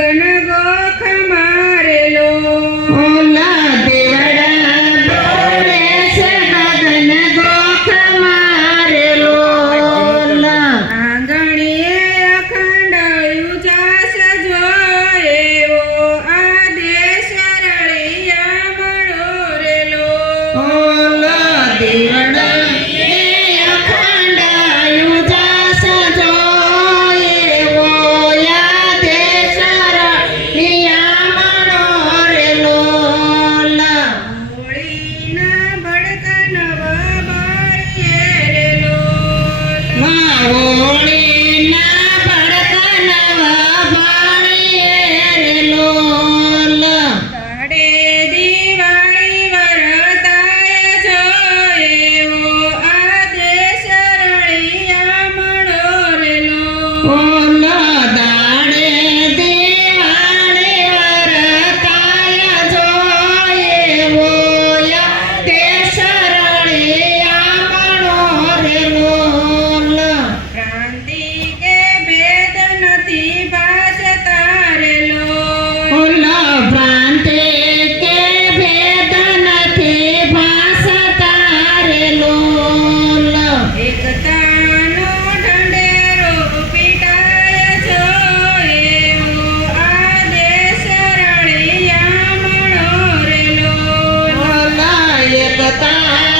ગગન ગોખ મારેલો. ઓલા દેવડા બોલે છે ગગન ગોખ મારેલો. ઓલા આંગણીએ અખંડ ઉજાસ જોયેવો. આદેશ રળિયા મળો રેલો. ઓલા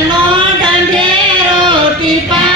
no tan quiero tipar.